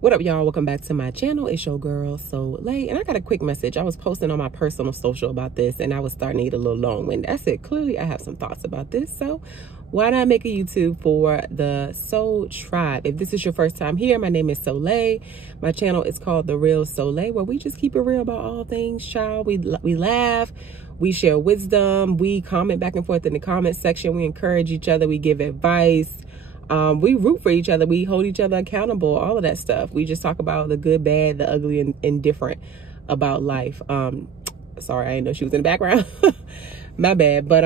What up, y'all? Welcome back to my channel. It's your girl SolTribe, and I got a quick message. I was posting on my personal social about this, and I was starting to get a little long-winded. I said, clearly I have some thoughts about this, so why not make a YouTube for the SolTribe? If this is your first time here, my name is SolTribe. My channel is called The Real SolTribe, where we just keep it real about all things, child. We laugh, we share wisdom, we comment back and forth in the comment section, we encourage each other, we give advice. We root for each other. We hold each other accountable, all of that stuff. We just talk about the good, bad, the ugly, and indifferent about life. Sorry, I didn't know she was in the background. My bad. But,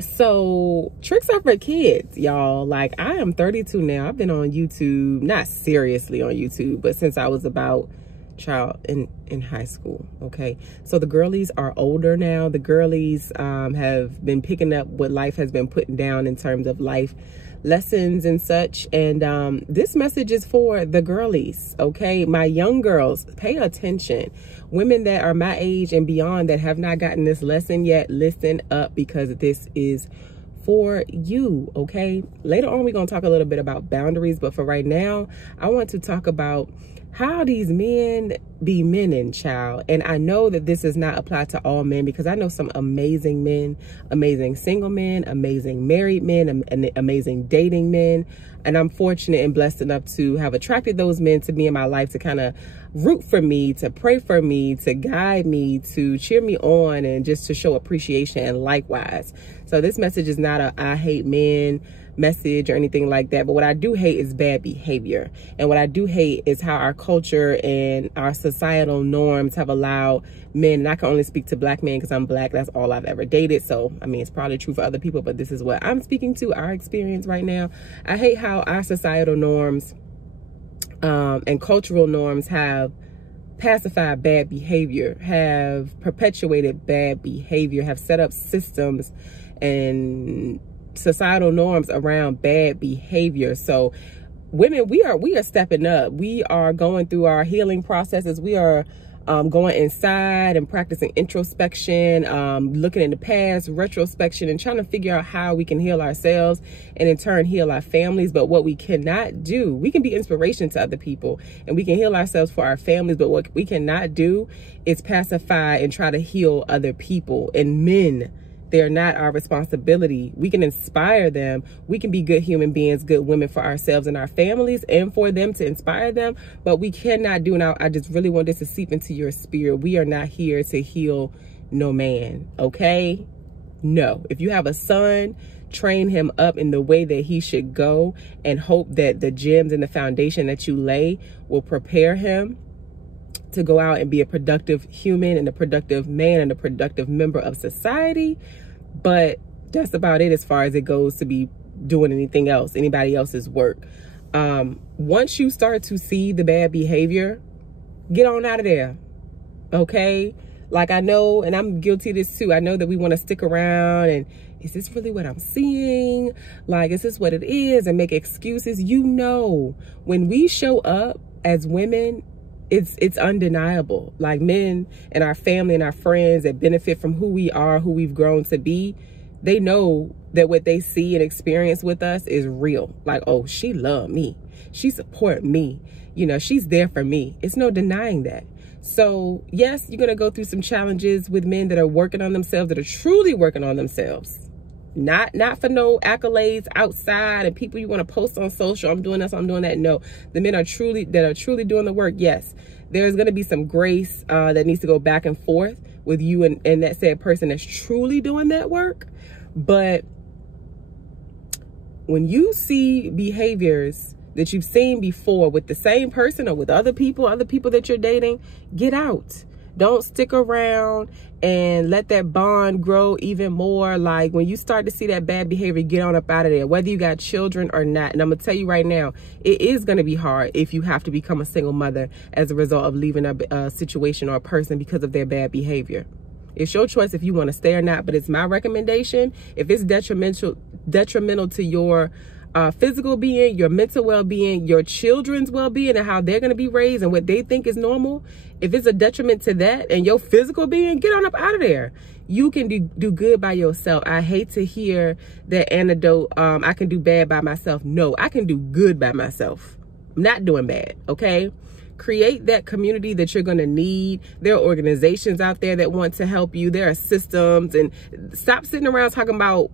so tricks are for kids, y'all. Like, I am 32 now. I've been on YouTube, not seriously on YouTube, but since I was about in high school. Okay, so the girlies are older now. The girlies have been picking up what life has been putting down in terms of life lessons and such, and this message is for the girlies. Okay, my young girls, pay attention. Women that are my age and beyond that have not gotten this lesson yet, listen up, because this is for you. Okay, later on we're going to talk a little bit about boundaries, but for right now I want to talk about how these men be menning, child. And I know that this does not apply to all men, because I know some amazing men, amazing single men, amazing married men, and amazing dating men. And I'm fortunate and blessed enough to have attracted those men to be in my life, to kind of root for me, to pray for me, to guide me, to cheer me on, and just to show appreciation and likewise. So this message is not a I hate men message or anything like that, but what I do hate is bad behavior. And what I do hate is how our culture and our societal norms have allowed men, and I can only speak to black men because I'm black, that's all I've ever dated, so I mean it's probably true for other people, but this is what I'm speaking to, our experience right now. I hate how our societal norms and cultural norms have pacified bad behavior, have perpetuated bad behavior, have set up systems and societal norms around bad behavior. So women, we are stepping up. We are going through our healing processes. We are going inside and practicing introspection, looking in the past, retrospection, and trying to figure out how we can heal ourselves and in turn heal our families. But what we cannot do, we can be inspiration to other people and we can heal ourselves for our families, but what we cannot do is pacify and try to heal other people. And men, they're not our responsibility. We can inspire them. We can be good human beings, good women for ourselves and our families, and for them to inspire them. But we cannot do, and I just really want this to seep into your spirit. We are not here to heal no man, okay? No. If you have a son, train him up in the way that he should go and hope that the gems and the foundation that you lay will prepare him to go out and be a productive human and a productive man and a productive member of society. But that's about it as far as it goes to be doing anything else, anybody else's work. Once you start to see the bad behavior, get on out of there, okay? Like, I know, and I'm guilty of this too, I know that we want to stick around and is this really what I'm seeing? Like, is this what it is? And make excuses. You know, when we show up as women, it's undeniable. Like, men and our family and our friends that benefit from who we are, who we've grown to be, they know that what they see and experience with us is real. Like, oh, she loved me, she support me, you know, she's there for me. It's no denying that. So yes, you're gonna go through some challenges with men that are working on themselves, that are truly working on themselves. Not for no accolades outside and people you want to post on social, I'm doing this, I'm doing that. No, the men are truly doing the work. Yes, there's going to be some grace that needs to go back and forth with you and that said person that's truly doing that work. But when you see behaviors that you've seen before with the same person or with other people that you're dating, get out. Don't stick around and let that bond grow even more. Like, when you start to see that bad behavior, get on up out of there, whether you got children or not. And I'm gonna tell you right now, it is gonna be hard if you have to become a single mother as a result of leaving a situation or a person because of their bad behavior. It's your choice if you want to stay or not, but it's my recommendation. If it's detrimental to your physical being, your mental well-being, your children's well-being, and how they're going to be raised and what they think is normal, if it's a detriment to that and your physical being, get on up out of there. You can do good by yourself. I hate to hear that anecdote, I can do bad by myself. No, I can do good by myself. I'm not doing bad, okay? Create that community that you're going to need. There are organizations out there that want to help you. There are systems, and stop sitting around talking about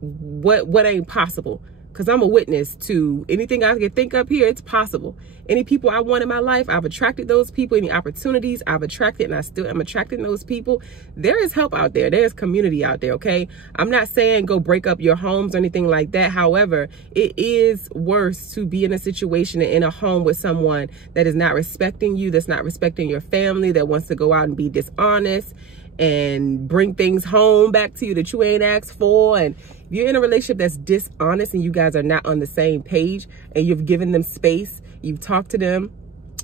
what ain't possible. Because I'm a witness to anything I can think up here, it's possible. Any people I want in my life, I've attracted those people. Any opportunities I've attracted, and I still am attracting those people. There is help out there. There's community out there, okay? I'm not saying go break up your homes or anything like that. However, it is worse to be in a situation and in a home with someone that is not respecting you, that's not respecting your family, that wants to go out and be dishonest and bring things home back to you that you ain't asked for. And you're in a relationship that's dishonest and you guys are not on the same page, and you've given them space, you've talked to them,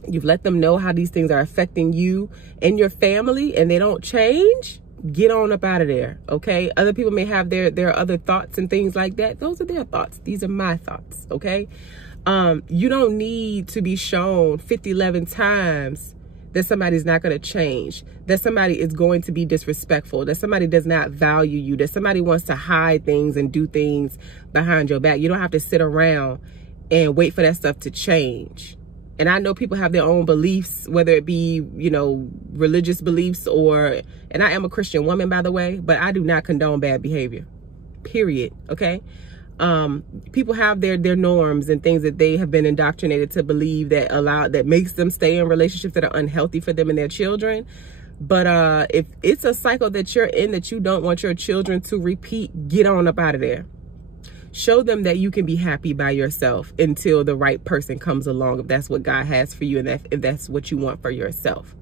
you've let them know how these things are affecting you and your family, and they don't change, get on up out of there, okay? Other people may have their other thoughts and things like that. Those are their thoughts. These are my thoughts, okay? You don't need to be shown 11 times that somebody's not going to change, that somebody is going to be disrespectful, that somebody does not value you, that somebody wants to hide things and do things behind your back. You don't have to sit around and wait for that stuff to change. And I know people have their own beliefs, whether it be, you know, religious beliefs or, and I am a Christian woman, by the way, but I do not condone bad behavior, period, okay? People have their norms and things that they have been indoctrinated to believe that makes them stay in relationships that are unhealthy for them and their children. But if it's a cycle that you're in that you don't want your children to repeat, get on up out of there. Show them that you can be happy by yourself until the right person comes along, if that's what God has for you and if that's what you want for yourself.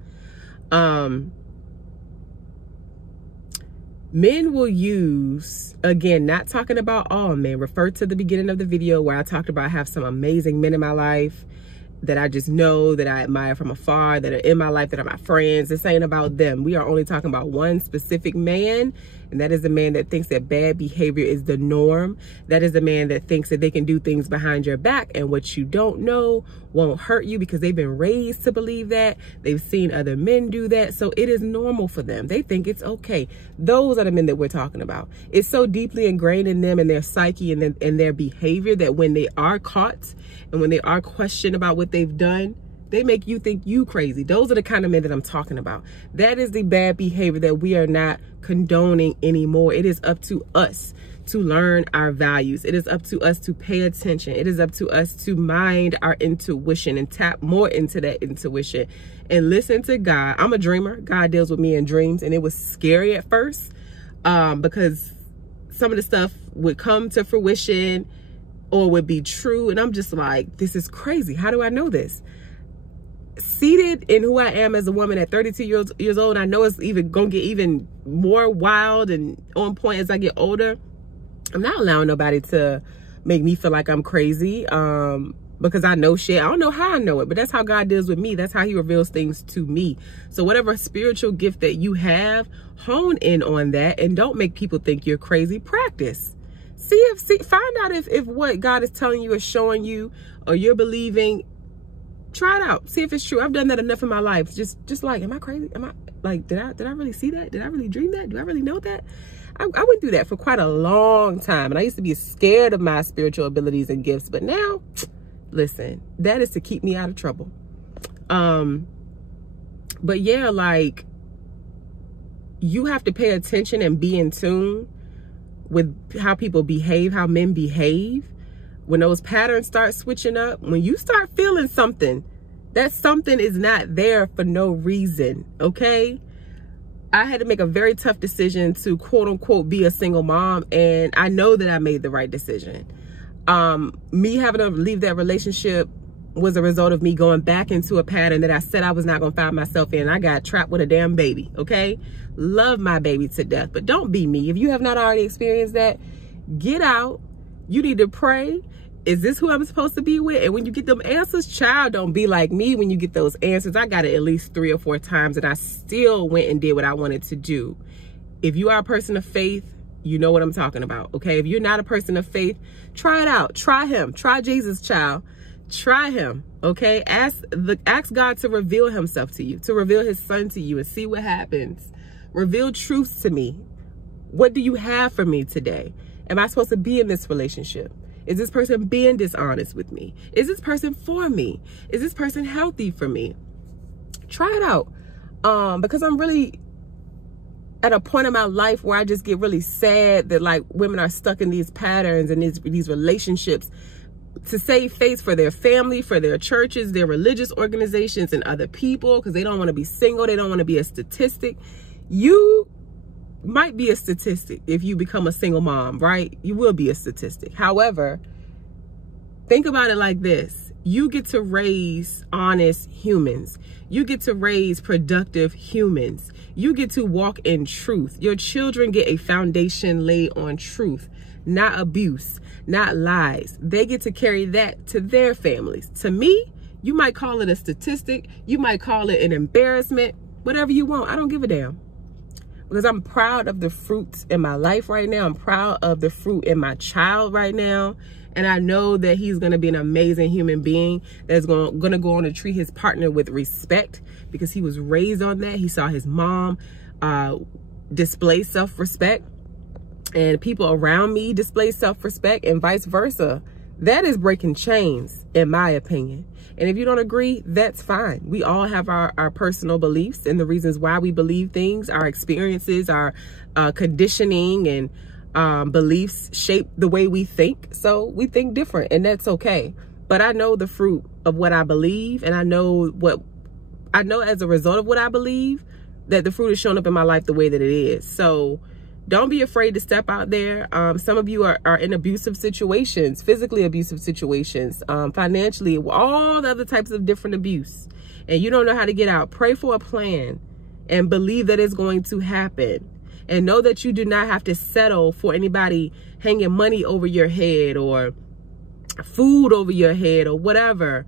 Men will use, again, not talking about all men, refer to the beginning of the video where I talked about I have some amazing men in my life that I just know, that I admire from afar, that are in my life, that are my friends. This ain't about them. We are only talking about one specific man, and that is the man that thinks that bad behavior is the norm. That is the man that thinks that they can do things behind your back, and what you don't know won't hurt you because they've been raised to believe that. They've seen other men do that, so it is normal for them. They think it's okay. Those are the men that we're talking about. It's so deeply ingrained in them and their psyche and their behavior that when they are caught and when they are questioned about what they've done, they make you think you crazy. Those are the kind of men that I'm talking about. That is the bad behavior that we are not condoning anymore. It is up to us to learn our values. It is up to us to pay attention. It is up to us to mind our intuition and tap more into that intuition and listen to God. I'm a dreamer. God deals with me in dreams, and it was scary at first because some of the stuff would come to fruition or would be true, and I'm just like, this is crazy. How do I know this? Seated in who I am as a woman at 32 years old, I know it's even gonna get even more wild and on point as I get older. I'm not allowing nobody to make me feel like I'm crazy because I know shit. I don't know how I know it, but that's how God deals with me. That's how he reveals things to me. So whatever spiritual gift that you have, hone in on that and don't make people think you're crazy. Practice. Find out if what God is telling you is showing you or you're believing. Try it out. See if it's true. I've done that enough in my life. Just like, am I crazy? Am I like, did I really see that? Did I really dream that? Do I really know that? I went through that for quite a long time. And I used to be scared of my spiritual abilities and gifts. But now, listen, that is to keep me out of trouble. But yeah, like, you have to pay attention and be in tune with how people behave, how men behave. When those patterns start switching up, when you start feeling something, that something is not there for no reason, okay? I had to make a very tough decision to quote unquote be a single mom, and I know that I made the right decision. Me having to leave that relationship was a result of me going back into a pattern that I said I was not gonna find myself in. I got trapped with a damn baby, okay? Love my baby to death, but don't be me. If you have not already experienced that, get out. You need to pray. Is this who I'm supposed to be with? And when you get them answers, child, don't be like me when you get those answers. I got it at least 3 or 4 times, and I still went and did what I wanted to do. If you are a person of faith, you know what I'm talking about, okay? If you're not a person of faith, try it out. Try him. Try Jesus, child. Try him, okay? Ask God to reveal himself to you, to reveal his son to you and see what happens. Reveal truths to me. What do you have for me today? Am I supposed to be in this relationship? Is this person being dishonest with me? Is this person for me? Is this person healthy for me? Try it out. Because I'm really at a point in my life where I just get really sad that like women are stuck in these patterns and these relationships to save face for their family, for their churches, their religious organizations, and other people, because they don't want to be single. They don't want to be a statistic. You might be a statistic if you become a single mom, right? You will be a statistic. However, think about it like this. You get to raise honest humans. You get to raise productive humans. You get to walk in truth. Your children get a foundation laid on truth, not abuse, not lies. They get to carry that to their families. To me, you might call it a statistic. You might call it an embarrassment, whatever you want. I don't give a damn. Because I'm proud of the fruits in my life right now. I'm proud of the fruit in my child right now. And I know that he's going to be an amazing human being that's going to go on to treat his partner with respect, because he was raised on that. He saw his mom display self-respect, and people around me display self-respect, and vice versa. That is breaking chains, in my opinion. And if you don't agree, that's fine. We all have our personal beliefs and the reasons why we believe things, our experiences, our conditioning and beliefs shape the way we think. So we think different, and that's okay. But I know the fruit of what I believe, and I know as a result of what I believe, that the fruit is showing up in my life the way that it is. So don't be afraid to step out there. Some of you are in abusive situations, physically abusive situations, financially, all the other types of different abuse, and you don't know how to get out. Pray for a plan and believe that it's going to happen. And know that you do not have to settle for anybody hanging money over your head or food over your head or whatever.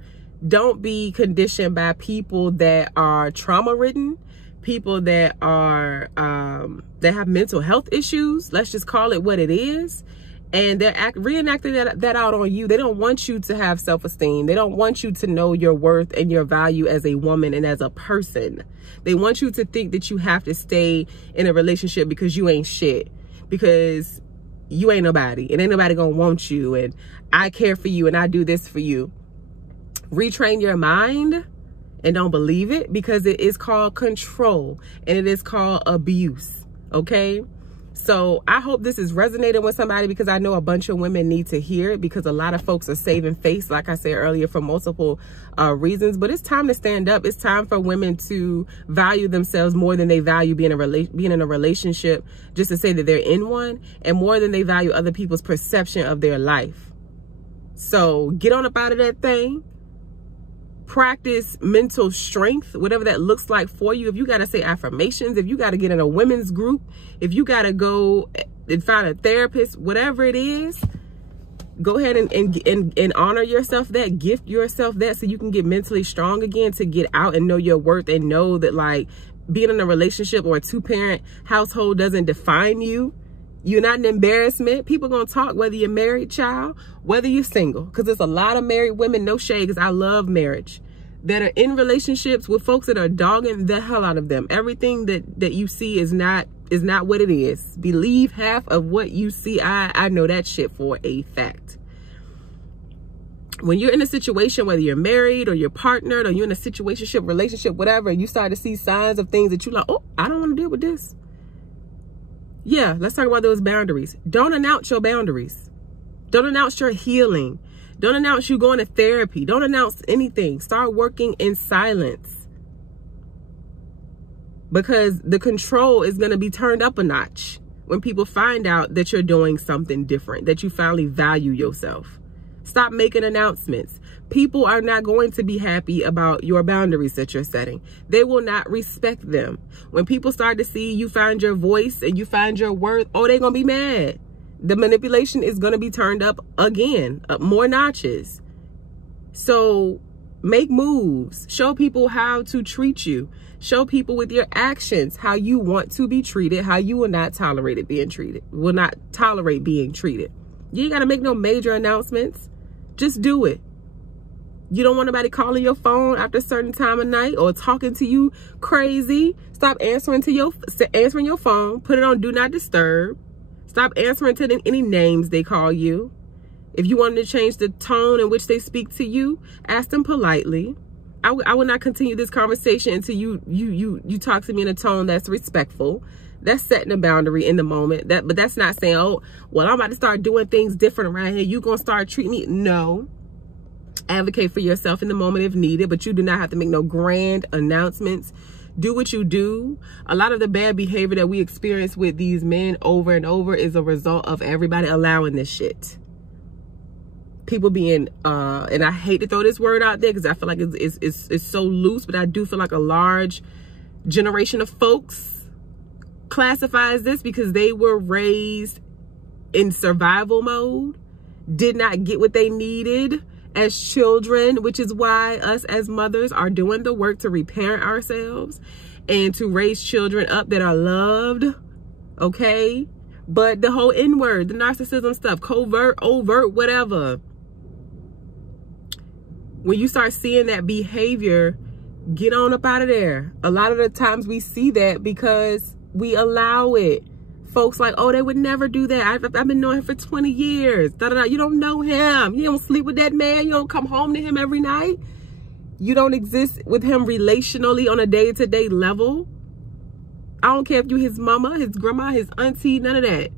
Don't be conditioned by people that are trauma-ridden, people that are that have mental health issues. Let's just call it what it is. And they're reenacting that out on you. They don't want you to have self-esteem. They don't want you to know your worth and your value as a woman and as a person. They want you to think that you have to stay in a relationship because you ain't shit, because you ain't nobody, and ain't nobody gonna want you, and I care for you, and I do this for you. Retrain your mind and don't believe it, because it is called control and it is called abuse, okay? So I hope this is resonating with somebody, because I know a bunch of women need to hear it, because a lot of folks are saving face, like I said earlier, for multiple reasons. But it's time to stand up. It's time for women to value themselves more than they value being in a relationship just to say that they're in one, and more than they value other people's perception of their life. So get on up out of that thing. Practice mental strength, whatever that looks like for you. If you got to say affirmations, if you got to get in a women's group, if you got to go and find a therapist, whatever it is, go ahead and honor yourself that, gift yourself that, so you can get mentally strong again, to get out and know your worth, and know that like being in a relationship or a two-parent household doesn't define you. You're not an embarrassment. People gonna talk whether you're married, child, whether you're single, because there's a lot of married women, no shade, because I love marriage, that are in relationships with folks that are dogging the hell out of them. Everything that you see is not what it is. Believe half of what you see. I know that shit for a fact. When you're in a situation, whether you're married or you're partnered or you're in a situationship, relationship, whatever, you start to see signs of things that you like, oh, I don't want to deal with this. Yeah, let's talk about those boundaries. Don't announce your boundaries. Don't announce your healing. Don't announce you going to therapy. Don't announce anything. Start working in silence, because the control is going to be turned up a notch when people find out that you're doing something different, that you finally value yourself. Stop making announcements. People are not going to be happy about your boundaries that you're setting. They will not respect them. When people start to see you find your voice and you find your worth, oh, they're going to be mad. The manipulation is going to be turned up again, up more notches. So make moves. Show people how to treat you. Show people with your actions how you want to be treated, how you will not tolerate it being treated, will not tolerate being treated. You ain't got to make no major announcements. Just do it. You don't want nobody calling your phone after a certain time of night or talking to you crazy. Stop answering your phone. Put it on Do Not Disturb. Stop answering to any names they call you. If you wanted to change the tone in which they speak to you, ask them politely. I would not continue this conversation until you talk to me in a tone that's respectful. That's setting a boundary in the moment. But that's not saying, oh, well, I'm about to start doing things different around here. You gonna start treating me? No. Advocate for yourself in the moment if needed, but you do not have to make no grand announcements. Do what you do. A lot of the bad behavior that we experience with these men over and over is a result of everybody allowing this shit. People being, and I hate to throw this word out there because I feel like it's so loose, but I do feel like a large generation of folks classifies this because they were raised in survival mode, did not get what they needed as children, which is why us as mothers are doing the work to reparent ourselves and to raise children up that are loved, okay? But the whole N-word, the narcissism stuff, covert, overt, whatever, when you start seeing that behavior, get on up out of there. A lot of the times we see that because we allow it. Folks like, oh, they would never do that. I've been knowing him for 20 years. Da, da, da. You don't know him. You don't sleep with that man. You don't come home to him every night. You don't exist with him relationally on a day-to-day level. I don't care if you're his mama, his grandma, his auntie, none of that.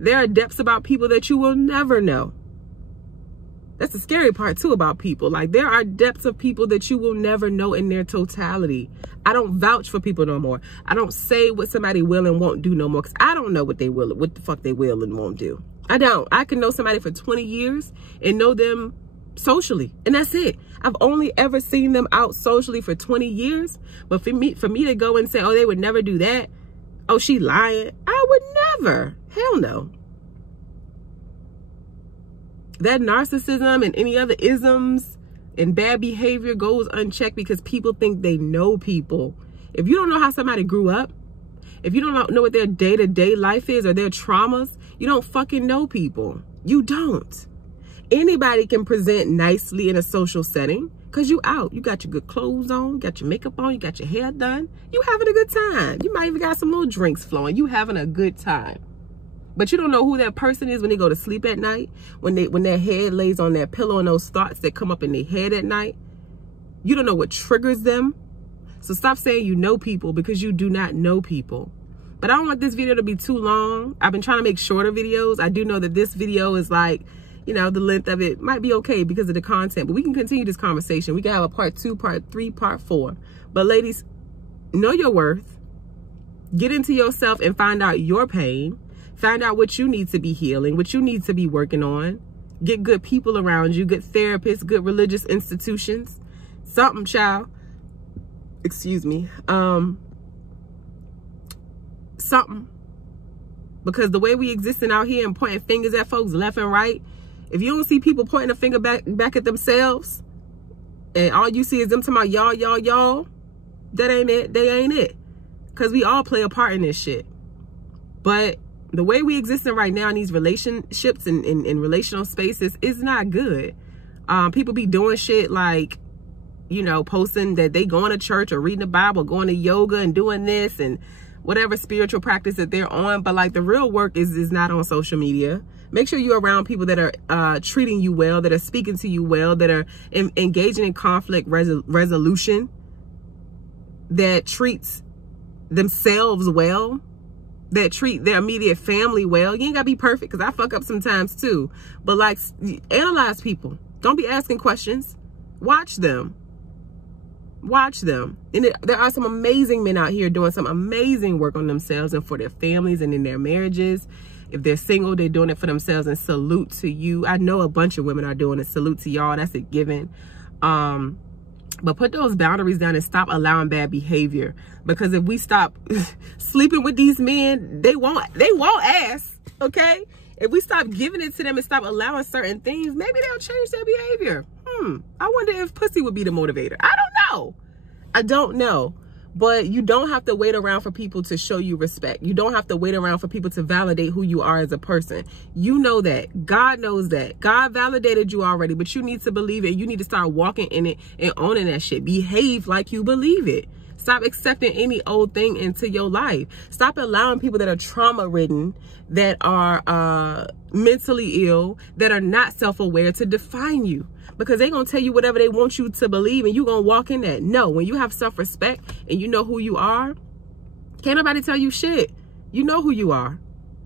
There are depths about people that you will never know. That's the scary part too about people. Like, there are depths of people that you will never know in their totality. I don't vouch for people no more. I don't say what somebody will and won't do no more because I don't know what they will, what the fuck they will and won't do. I don't. I can know somebody for 20 years and know them socially, and that's it. I've only ever seen them out socially for 20 years. But for me to go and say, oh, they would never do that. Oh, she lying. I would never. Hell no. That narcissism and any other isms and bad behavior goes unchecked because people think they know people. If you don't know how somebody grew up, if you don't know what their day-to-day life is or their traumas, you don't fucking know people. You don't. Anybody can present nicely in a social setting because you out. You got your good clothes on, you got your makeup on, you got your hair done. You having a good time. You might even got some little drinks flowing. You having a good time. But you don't know who that person is when they go to sleep at night, when their head lays on that pillow and those thoughts that come up in their head at night. You don't know what triggers them. So stop saying you know people because you do not know people. But I don't want this video to be too long. I've been trying to make shorter videos. I do know that this video is like, you know, the length of it might be okay because of the content, but we can continue this conversation. We can have a part 2, part 3, part 4. But ladies, know your worth. Get into yourself and find out your pain. Find out what you need to be healing, what you need to be working on. Get good people around you, good therapists, good religious institutions. Something, child. Excuse me. Something. Because the way we existing out here and pointing fingers at folks left and right, if you don't see people pointing a finger back at themselves, and all you see is them talking about y'all, that ain't it. They ain't it. Because we all play a part in this shit. But the way we existing right now in these relationships and in relational spaces is not good. People be doing shit like, you know, posting that they going to church or reading the Bible, going to yoga and doing this and whatever spiritual practice that they're on. But like the real work is not on social media. Make sure you're around people that are treating you well, that are speaking to you well, that are engaging in conflict resolution, that treats themselves well, that treat their immediate family well. You ain't gotta be perfect because I fuck up sometimes too. But like, analyze people. Don't be asking questions. Watch them. Watch them. And there are some amazing men out here doing some amazing work on themselves and for their families and in their marriages. If they're single, they're doing it for themselves, and salute to you. I know a bunch of women are doing it. Salute to y'all. That's a given. But put those boundaries down and stop allowing bad behavior. Because if we stop sleeping with these men, they won't ask, okay? If we stop giving it to them and stop allowing certain things, maybe they'll change their behavior. I wonder if pussy would be the motivator. I don't know. I don't know. But you don't have to wait around for people to show you respect. You don't have to wait around for people to validate who you are as a person. You know that. God knows that. God validated you already, but you need to believe it. You need to start walking in it and owning that shit. Behave like you believe it. Stop accepting any old thing into your life. Stop allowing people that are trauma-ridden, that are mentally ill, that are not self-aware to define you, because they're going to tell you whatever they want you to believe and you're going to walk in that. No, when you have self-respect and you know who you are, can't nobody tell you shit. You know who you are.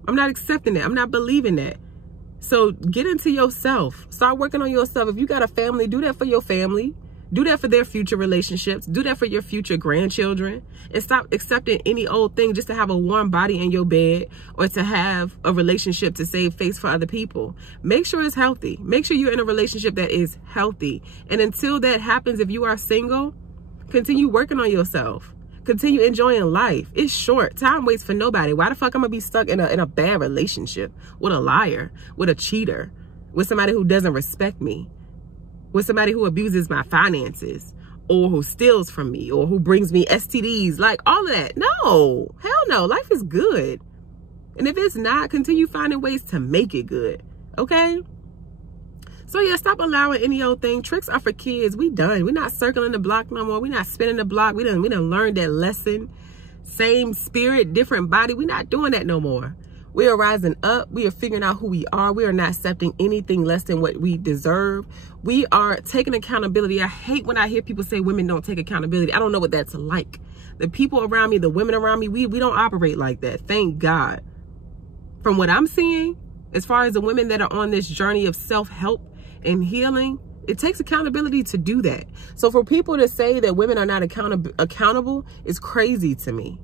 I'm not accepting that. I'm not believing that. So get into yourself. Start working on yourself. If you got a family, do that for your family. Do that for their future relationships. Do that for your future grandchildren. And stop accepting any old thing just to have a warm body in your bed or to have a relationship to save face for other people. Make sure it's healthy. Make sure you're in a relationship that is healthy. And until that happens, if you are single, continue working on yourself. Continue enjoying life. It's short. Time waits for nobody. Why the fuck am I gonna be stuck in a bad relationship with a liar, with a cheater, with somebody who doesn't respect me, with somebody who abuses my finances, or who steals from me, or who brings me STDs, like all of that? No, hell no. Life is good. And if it's not, continue finding ways to make it good. Okay? So yeah, stop allowing any old thing. Tricks are for kids. We done. We're not circling the block no more. We're not spinning the block. We done learned that lesson. Same spirit, different body. We're not doing that no more. We are rising up. We are figuring out who we are. We are not accepting anything less than what we deserve. We are taking accountability. I hate when I hear people say women don't take accountability. I don't know what that's like. The people around me, the women around me, we don't operate like that. Thank God. From what I'm seeing, as far as the women that are on this journey of self-help and healing, it takes accountability to do that. So for people to say that women are not accountable is crazy to me.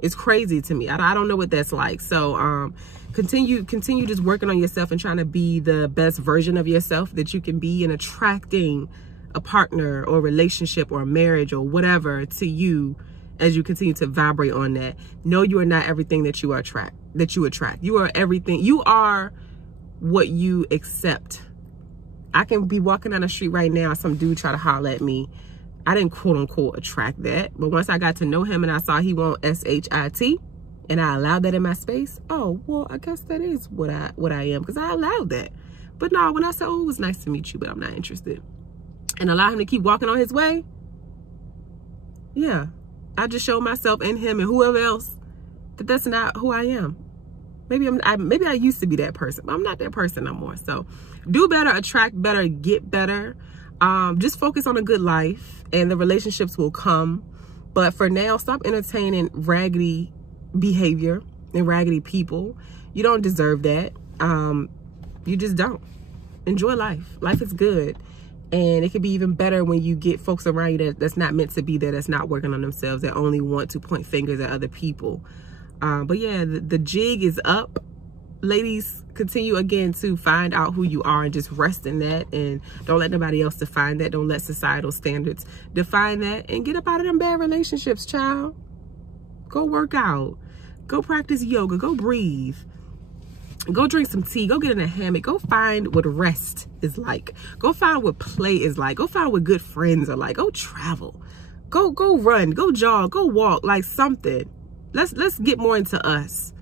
It's crazy to me. I don't know what that's like. So continue just working on yourself and trying to be the best version of yourself that you can be, and attracting a partner or relationship or marriage or whatever to you as you continue to vibrate on that. Know you are not everything that you attract. You are everything. You are what you accept. I can be walking down the street right now, some dude try to holler at me. I didn't quote unquote attract that, but once I got to know him and I saw he want SHIT and I allowed that in my space, oh well, I guess that is what I am, because I allowed that. But no, when I said, oh, it was nice to meet you, but I'm not interested, and allow him to keep walking on his way, yeah, I just showed myself and him and whoever else that that's not who I am. Maybe maybe I used to be that person, but I'm not that person no more. So do better, attract better, get better. Just focus on a good life and the relationships will come. But for now, stop entertaining raggedy behavior and raggedy people. You don't deserve that. You just don't. Enjoy life. Life is good. And it can be even better when you get folks around you that's not meant to be there, that's not working on themselves, that only want to point fingers at other people. But yeah, the jig is up. Ladies, continue again to find out who you are and just rest in that, and don't let nobody else define that. Don't let societal standards define that, and get up out of them bad relationships, child. Go work out, go practice yoga, go breathe, go drink some tea, go get in a hammock, go find what rest is like, go find what play is like, go find what good friends are like, go travel, go run, go jog, go walk, like something. Let's get more into us,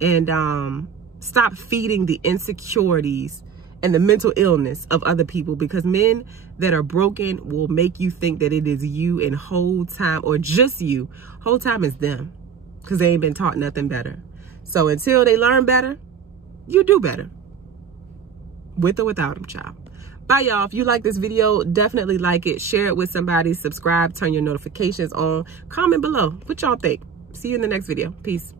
and stop feeding the insecurities and the mental illness of other people, because men that are broken will make you think that it is you, and whole time, or just you, whole time is them, because they ain't been taught nothing better. So until they learn better, you do better, with or without them, child. Bye, y'all. If you like this video, definitely like it, share it with somebody, subscribe, turn your notifications on, comment below what y'all think. See you in the next video. Peace.